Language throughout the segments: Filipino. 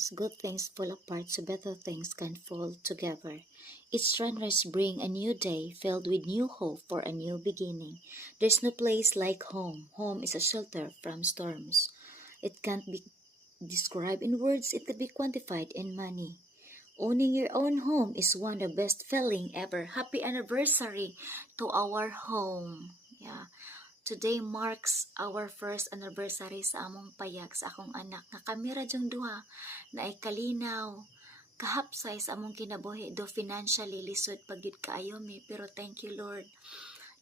Sometimes good things fall apart so better things can fall together. Each sunrise brings a new day filled with new hope for a new beginning. There's no place like home. Home is a shelter from storms. It can't be described in words, it can be quantified in money. Owning your own home is one of the best feeling ever. Happy anniversary to our home. Yeah. Today marks our first anniversary sa among payag sa akong anak nga kami ra jung duha na ay kalinaw kahapsay sa among kinabuhi do financially lisod pagyud kaayo mi pero thank you Lord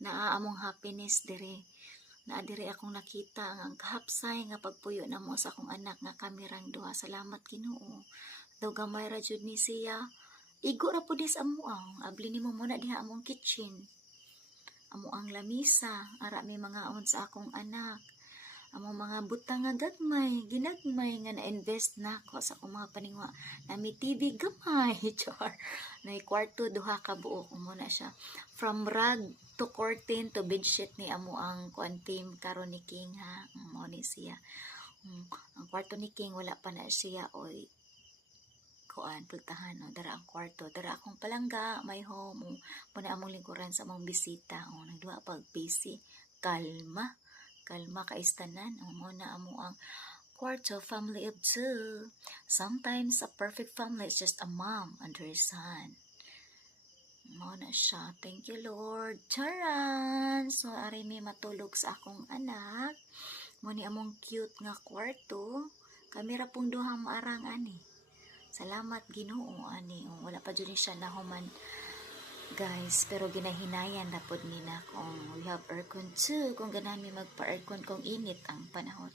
naa among happiness dire naa dire akong nakita ang kahapsay nga pagpuyo namo sa akong anak nga kami rang duha. Salamat Ginoo daw gamay ra jud ni siya igo ra pud sa amuang abli nimo muna diha among kitchen amo ang lamisa ara may mga on sa akong anak amo mga butang nga gagmay ginagmay nga na-invest na ko sa akong mga paningwa na may TV gamay char na kwarto duha ka buok mo na siya from rug to curtain to bedsheet ni amo ang kuan team karon ni King ha mo ni siya ang kwarto ni King wala pa na siya oy kuan pultahan no dara ang kwarto dara akong palangga my home muna among lingkuran sa among bisita nagduha pag busy kalma kaistanan muna amo ang kwarto family of two. Sometimes a perfect family is just a mom and her son mo na siya. Thank you Lord. Charan! So ari may matulog sa akong anak mo ni among cute nga kwarto kamera pong duha maarang ani. Salamat Ginoo ani wala pa jud siya nahuman guys pero ginahinayan na pod nina kung we have aircon too kung ganami magpa-aircon kung init ang panahon.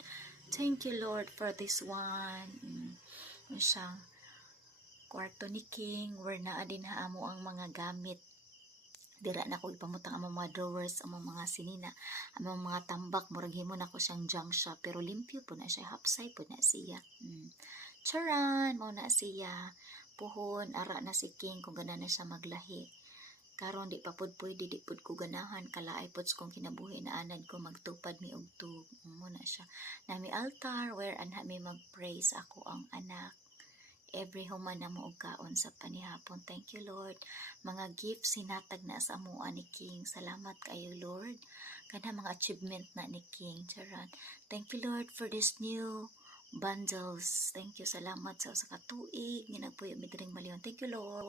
Thank you Lord for this one. Siya kwarto ni King where naa din haamo ang mga gamit dira na ko ipamutang ang mga drawers ang mga sinina ang mga tambak murag himo na ko siyang junk shop pero limpyo po na siya hapsay po na siya. Charan mo na siya puhon ara na si King kung gana na siya maglahi karon di pa pud pwede di pud ko ganahan kalaay pud kung kinabuhi na anad ko magtupad mi og tug mo na siya na mi altar where anha mi magpray sa ako ang anak every human na mo og kaon sa panihapon. Thank you Lord mga gifts sinatag na sa amuan ni King. Salamat kayo Lord kana mga achievement na ni King. Charan thank you Lord for this new bundles. Thank you, salamat sa katuig. Ginagpuyo mi diring maliyon. Thank you, Lord.